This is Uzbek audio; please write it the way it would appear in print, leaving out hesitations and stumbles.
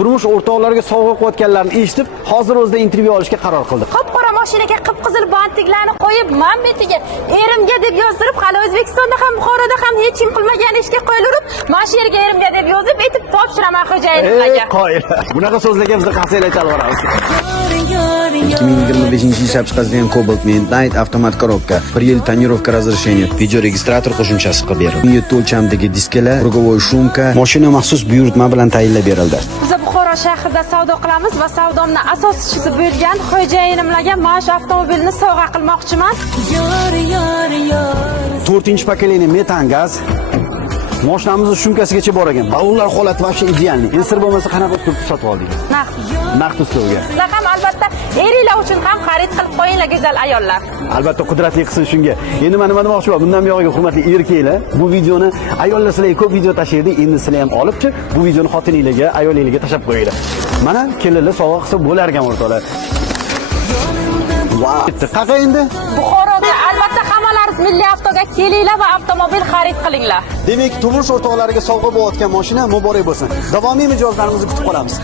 turmush o'rtoqlariga sovg'a qilayotganlarini eshitib, hozir o'zida intervyu olishga qaror qildi. Qop-qora mashinaga qip-qizil bantiklarni qo'yib, Mambetiga erimga deb yozdirib, hali O'zbekistonda ham, Buxoroda ham hech kim qilmagan ishga qo'yilib, mana shu yerga erimga deb yozib, aytib topshiraman xo'jayinlarga. Qoyil. Bunaqa so'zlarga biz qasaylar chalib boramiz. 2025 ishlab chiqarilgan Cobalt Midnight avtomat korobka, 1 yil tonirovka разрешение, video registrator qo'shimchasi qilib berildi. 7 o'lchamdagi diskalar, krugovoy shumka, mashina maxsus buyurtma bilan tayinlab berildi. Biz Buxoro shahrida savdo qilamiz va savdomning asoschisi bo'lgan xo'jayinimlarga mana shu avtomobilni sovg'a qilmoqchiman. 4-pokoleniya metan gaz. Mashinamizni shumkasigacha bor ekan. Balonlar holati vobshe idealniy. Endi sir bo'lmasa qanaqa uslubda sotib oldik? Naqd uslubga. Sizlar ham albatta eringlar uchun ham xarid qilib qo'yinglar go'zal ayollar. Albatta qudratli qilsin shunga. Endi mana nima demoqchiman, bundan buyog'iga hurmatli erkaklar, bu videoni ayollar sizlarga ko'p video tashlaydi, endi sizlar ham olibchi, bu videoni xotiningizga, ayolingizga tashab qo'yinglar. Mana kelinlar sovg'a qilsa bo'lar ekan o'rtoqlar. Wow. Qaqa endi? Buxoroga albatta hammalaringiz Milliy avtoga kelinglar va avtomobil xarid qilinglar. Demak, turmush o'rtoqlariga sovg'a bo'layotgan mashina muborak bo'lsin. Davomiy mijozlarimizni kutib qolamiz.